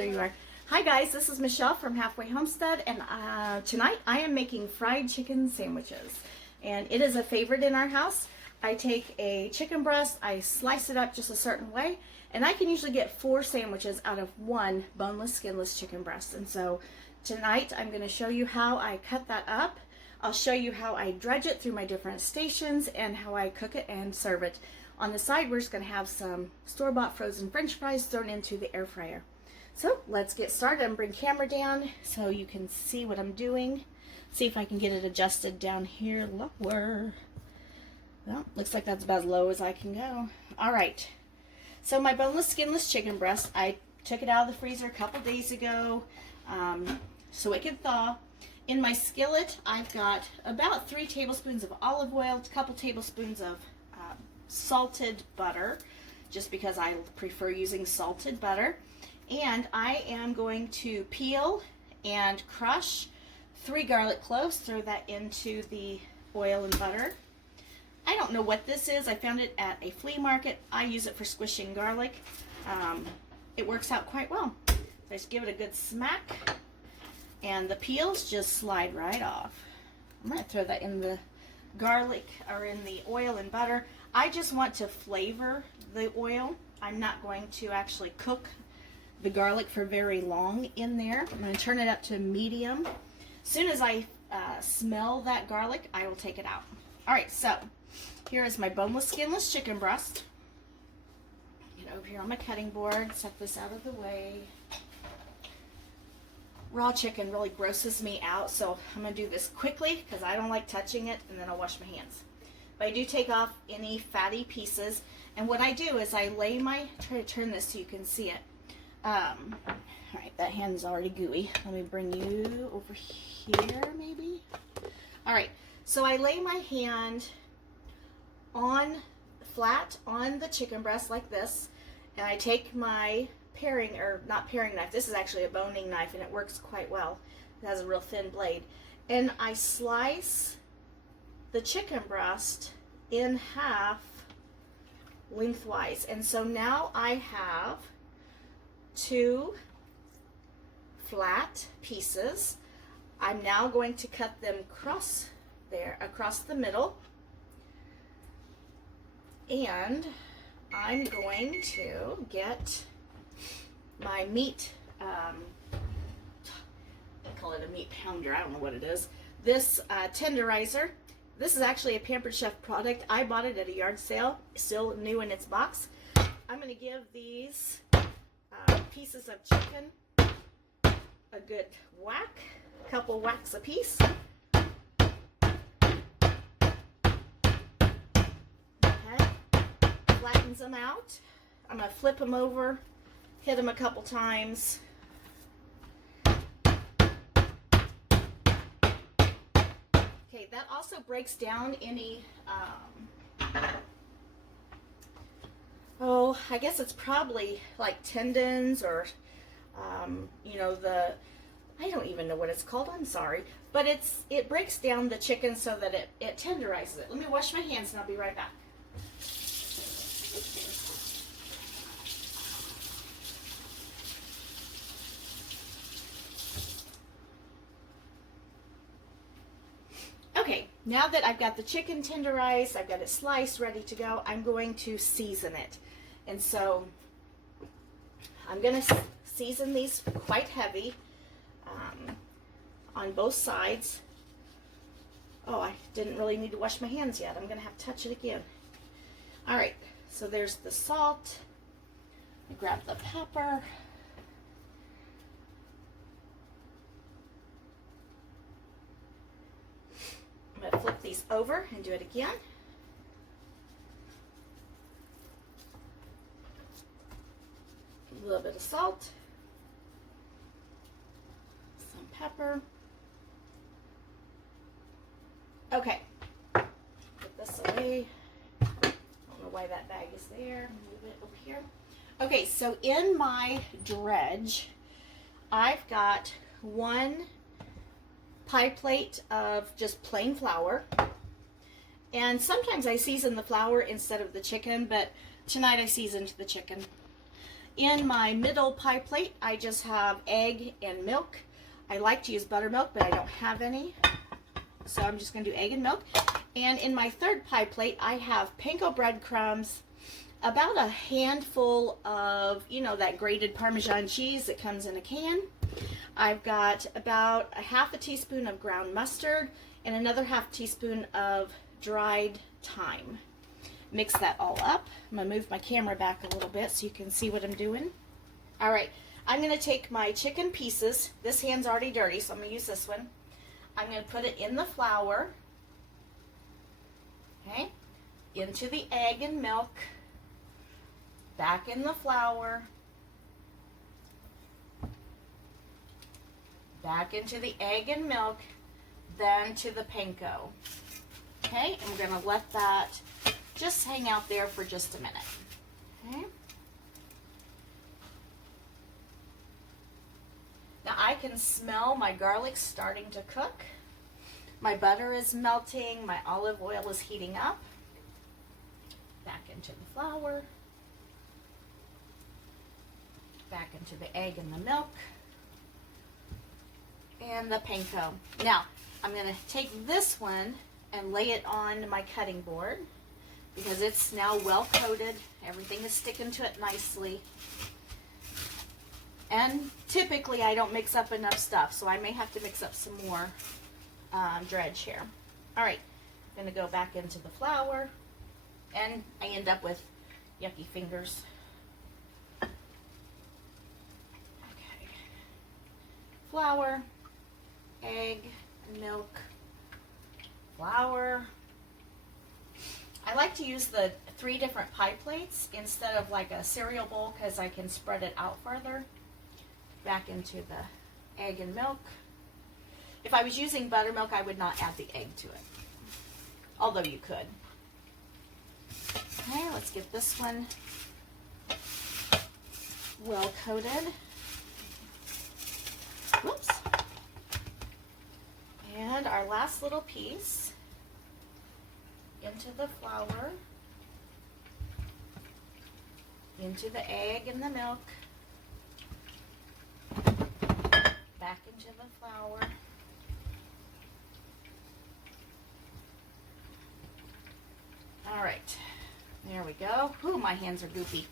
there you are. Hi guys, this is Michelle from Halfway Homestead, and tonight I am making fried chicken sandwiches. And it is a favorite in our house. I take a chicken breast, I slice it up just a certain way, and I can usually get 4 sandwiches out of one boneless, skinless chicken breast. And so tonight I'm going to show you how I cut that up. I'll show you how I dredge it through my different stations and how I cook it and serve it. On the side, we're just going to have some store-bought frozen French fries thrown into the air fryer. So let's get started. I'm going to bring camera down so you can see what I'm doing. See if I can get it adjusted down here lower. Well, looks like that's about as low as I can go. All right. So my boneless, skinless chicken breast, I took it out of the freezer a couple days ago so it could thaw. In my skillet, I've got about 3 tablespoons of olive oil, a couple tablespoons of salted butter, just because I prefer using salted butter. And I am going to peel and crush 3 garlic cloves, throw that into the oil and butter. I don't know what this is. I found it at a flea market. I use it for squishing garlic. It works out quite well. So I just give it a good smack, and the peels just slide right off. I'm going to throw that in the garlic, or in the oil and butter. I just want to flavor the oil. I'm not going to actually cook the garlic for very long in there. I'm going to turn it up to medium. As soon as I smell that garlic, I will take it out. Alright, so here is my boneless, skinless chicken breast. Get over here on my cutting board, set this out of the way. Raw chicken really grosses me out, so I'm going to do this quickly because I don't like touching it, and then I'll wash my hands. But I do take off any fatty pieces, and what I do is I lay my, try to turn this so you can see it. Alright, that hand's already gooey. Let me bring you over here, maybe. Alright, so I lay my hand on, flat on the chicken breast like this, and I take my paring, or not paring knife, this is actually a boning knife, and it works quite well. It has a real thin blade. And I slice the chicken breast in half lengthwise. And so now I have 2 flat pieces. I'm now going to cut them across the middle, and I'm going to get my meat, I call it a meat pounder, I don't know what it is, this tenderizer. This is actually a Pampered Chef product. I bought it at a yard sale, still new in its box. I'm going to give these pieces of chicken a good whack, a couple whacks a piece. Okay, flattens them out. I'm going to flip them over, hit them a couple times. Okay, that also breaks down any, I guess it's probably like tendons, or, you know, I don't even know what it's called, I'm sorry. But it breaks down the chicken so that it tenderizes it. Let me wash my hands and I'll be right back. Okay, now that I've got the chicken tenderized, I've got it sliced, ready to go, I'm going to season it. And so I'm going to season these quite heavy on both sides. Oh, I didn't really need to wash my hands yet. I'm going to have to touch it again. Alright, so there's the salt. I grab the pepper. I'm going to flip these over and do it again. A little bit of salt, some pepper. Okay, put this away. I don't know why that bag is there. Move it over here. Okay, so in my dredge, I've got 1 pie plate of just plain flour, and sometimes I season the flour instead of the chicken, but tonight I seasoned the chicken. In my middle pie plate, I just have egg and milk. I like to use buttermilk, but I don't have any. So I'm just going to do egg and milk. And in my third pie plate, I have panko breadcrumbs, about a handful of, you know, that grated Parmesan cheese that comes in a can. I've got about a half a teaspoon of ground mustard and another half teaspoon of dried thyme. Mix that all up. I'm going to move my camera back a little bit so you can see what I'm doing. All right, I'm going to take my chicken pieces. This hand's already dirty, so I'm going to use this one. I'm going to put it in the flour, okay, into the egg and milk, back in the flour, back into the egg and milk, then to the panko. Okay, and we're going to let that just hang out there for just a minute. Okay. Now I can smell my garlic starting to cook. My butter is melting. My olive oil is heating up. Back into the flour. Back into the egg and the milk. And the panko. Now, I'm going to take this one and lay it on my cutting board because it's now well coated. Everything is sticking to it nicely. And typically I don't mix up enough stuff, so I may have to mix up some more dredge here. All right, I'm going to go back into the flour, and I end up with yucky fingers. Okay. Flour, egg, milk, flour. I like to use the 3 different pie plates instead of like a cereal bowl because I can spread it out further. Back into the egg and milk. If I was using buttermilk, I would not add the egg to it, although you could. Okay, let's get this one well coated. Whoops. And our last little piece into the flour, into the egg and the milk, back into the flour, all right, there we go. Ooh, my hands are goopy.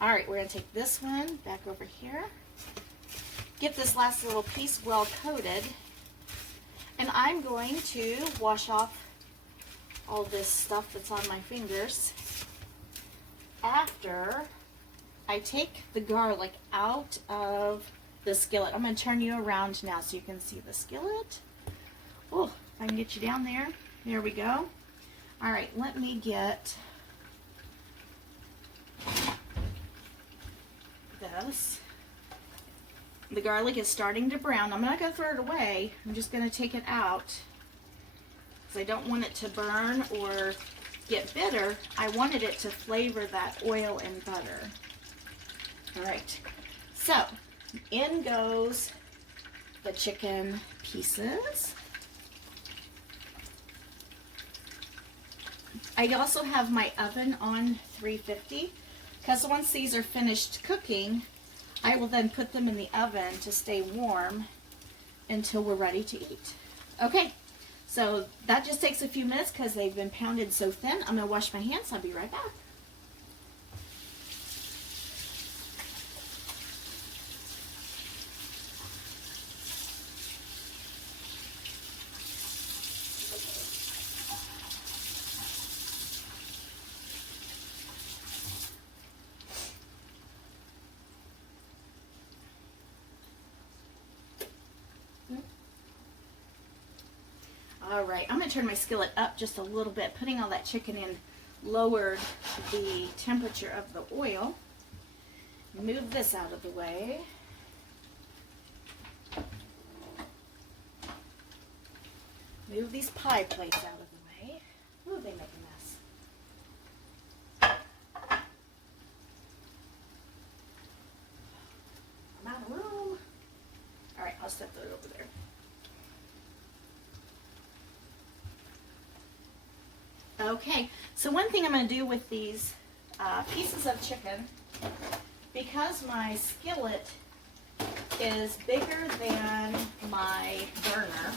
All right, we're going to take this one back over here, get this last little piece well coated, and I'm going to wash off all this stuff that's on my fingers after I take the garlic out of the skillet. I'm going to turn you around now so you can see the skillet. Oh, if I can get you down there. There we go. All right, let me get this. The garlic is starting to brown. I'm not going to throw it away. I'm just going to take it out because I don't want it to burn or get bitter. I wanted it to flavor that oil and butter. All right, so in goes the chicken pieces. I also have my oven on 350 because once these are finished cooking, I will then put them in the oven to stay warm until we're ready to eat. Okay, so that just takes a few minutes because they've been pounded so thin. I'm going to wash my hands. I'll be right back. All right, I'm going to turn my skillet up just a little bit. Putting all that chicken in lowered the temperature of the oil. Move this out of the way. Move these pie plates out of the way. Ooh, they make a mess. I'm out of room. All right, I'll set that over there. Okay, so one thing I'm going to do with these pieces of chicken because my skillet is bigger than my burner,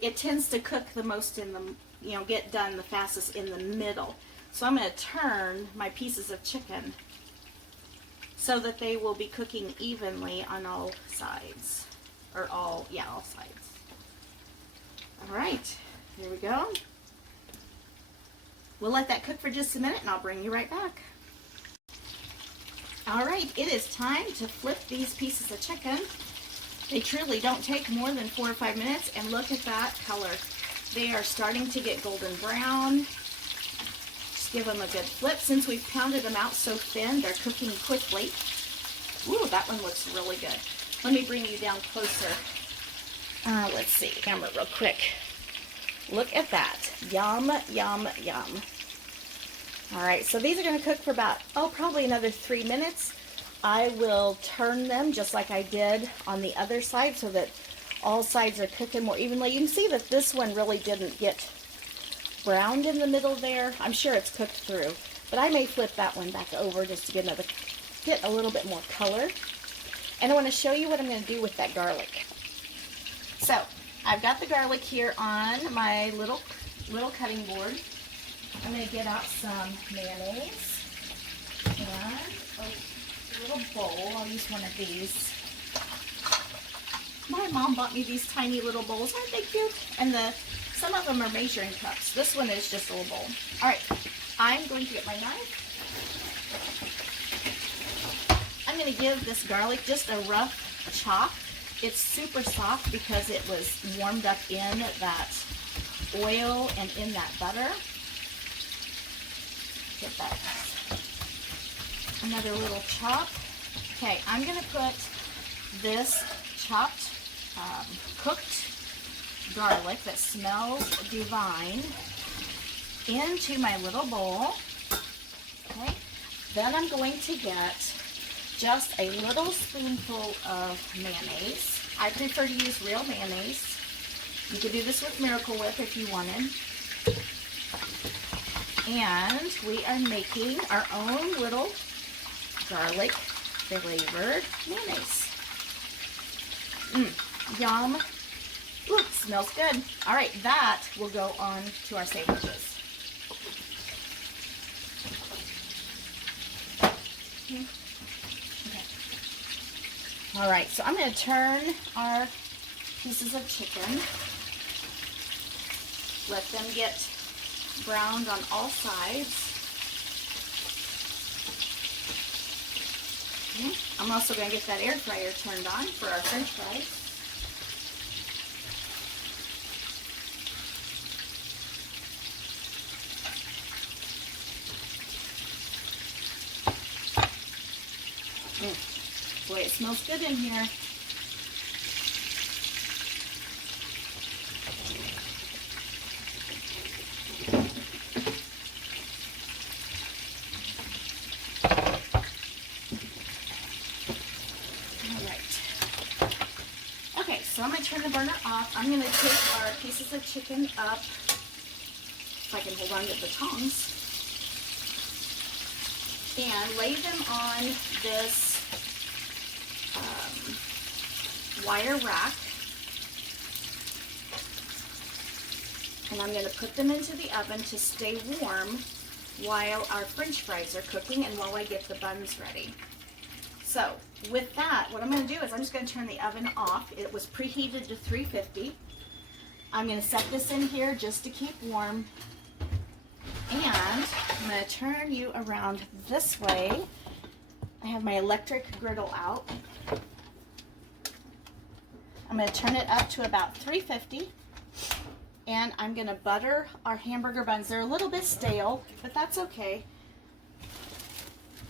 it tends to cook the most in the, get done the fastest in the middle. So I'm going to turn my pieces of chicken so that they will be cooking evenly on all sides. Or all sides. All right, here we go. We'll let that cook for just a minute and I'll bring you right back. All right, it is time to flip these pieces of chicken. They truly don't take more than 4 or 5 minutes, and look at that color. They are starting to get golden brown. Just give them a good flip. Since we've pounded them out so thin, they're cooking quickly. Ooh, that one looks really good. Let me bring you down closer. Let's see, camera real quick. Look at that. Yum, yum, yum. All right, so these are going to cook for about, probably another 3 minutes. I will turn them just like I did on the other side so that all sides are cooking more evenly. You can see that this one really didn't get browned in the middle there. I'm sure it's cooked through, but I may flip that one back over just to get a little bit more color. And I want to show you what I'm going to do with that garlic. So I've got the garlic here on my little cutting board. I'm going to get out some mayonnaise and a little bowl. I'll use one of these. My mom bought me these tiny little bowls. Aren't they cute? And some of them are measuring cups. This one is just a little bowl. All right, I'm going to get my knife. I'm going to give this garlic just a rough chop. It's super soft because it was warmed up in that oil and in that butter. Get that. Another little chop. Okay, I'm going to put this chopped, cooked garlic that smells divine into my little bowl. Okay, then I'm going to get just a little spoonful of mayonnaise. I prefer to use real mayonnaise. You could do this with Miracle Whip if you wanted. And we are making our own little garlic flavored mayonnaise. Yum. Ooh, smells good. All right, that will go on to our sandwiches. Okay. All right, so I'm going to turn our pieces of chicken. Let them get browned on all sides. Okay. I'm also going to get that air fryer turned on for our French fries. Boy, it smells good in here. So I'm going to turn the burner off. I'm going to take our pieces of chicken up, if I can hold on to the tongs, and lay them on this wire rack. And I'm going to put them into the oven to stay warm while our French fries are cooking and while I get the buns ready. So with that, what I'm going to do is I'm just going to turn the oven off. It was preheated to 350. I'm going to set this in here just to keep warm. And I'm going to turn you around this way. I have my electric griddle out. I'm going to turn it up to about 350. And I'm going to butter our hamburger buns. They're a little bit stale, but that's okay.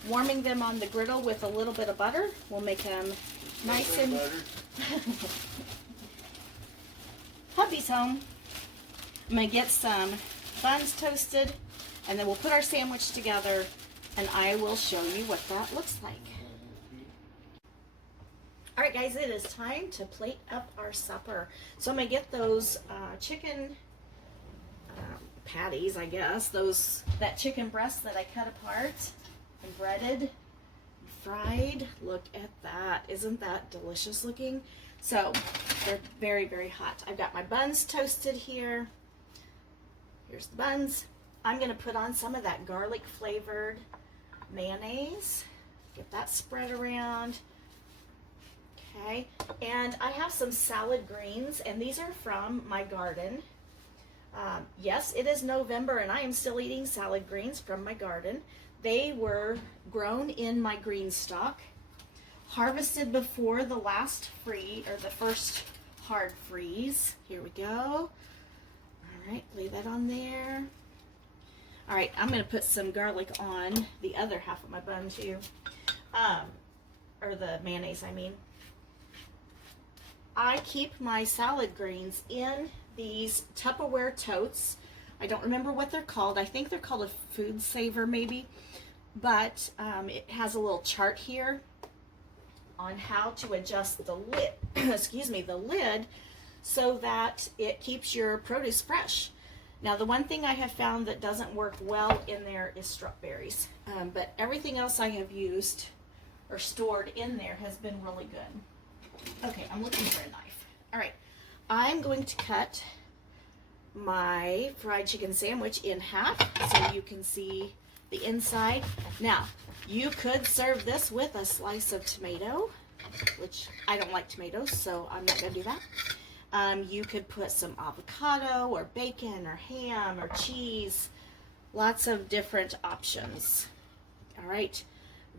Warming them on the griddle with a little bit of butter will make them nice and... Hubby's home. I'm going to get some buns toasted, and then we'll put our sandwich together, and I will show you what that looks like. All right, guys, it is time to plate up our supper. So I'm going to get those chicken patties, I guess, that chicken breast that I cut apart and breaded, fried. Look at that. Isn't that delicious looking? So they're very, very hot. I've got my buns toasted here. Here's the buns. I'm going to put on some of that garlic flavored mayonnaise. Get that spread around. Okay, and I have some salad greens, and these are from my garden. Yes, it is November, and I am still eating salad greens from my garden. They were grown in my green stock, harvested before the last the first hard freeze. Here we go. All right, lay that on there. All right, I'm going to put some garlic on the other half of my bun too, or the mayonnaise, I mean. I keep my salad greens in these Tupperware totes. I don't remember what they're called. I think they're called a food saver maybe, but it has a little chart here on how to adjust the lid, excuse me, the lid, so that it keeps your produce fresh. Now, the one thing I have found that doesn't work well in there is strawberries, but everything else I have used or stored in there has been really good. Okay, I'm looking for a knife. All right, I'm going to cut my fried chicken sandwich in half so you can see the inside. Now, you could serve this with a slice of tomato, which I don't like tomatoes, so I'm not going to do that. You could put some avocado or bacon or ham or cheese. Lots of different options. All right.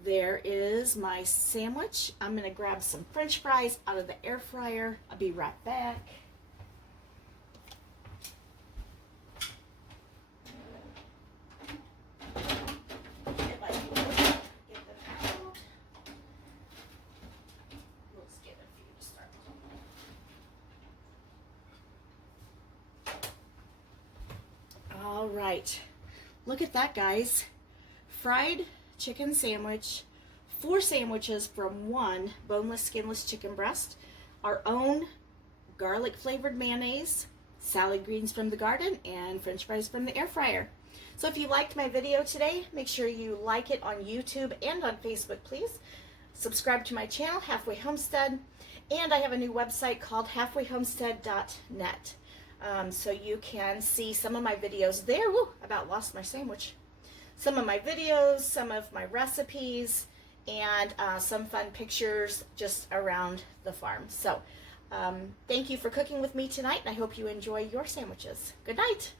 There is my sandwich. I'm going to grab some French fries out of the air fryer. I'll be right back. If I can get them out. Let's get a few to start. All right. Look at that, guys. Fried chicken sandwich, 4 sandwiches from 1 boneless, skinless chicken breast, our own garlic flavored mayonnaise, salad greens from the garden, and French fries from the air fryer. So if you liked my video today, make sure you like it on YouTube and on Facebook, please. Subscribe to my channel, Halfway Homestead, and I have a new website called halfwayhomestead.net. So you can see some of my videos there. Woo, about lost my sandwich. Some of my videos, some of my recipes, and some fun pictures just around the farm. So thank you for cooking with me tonight, and I hope you enjoy your sandwiches. Good night.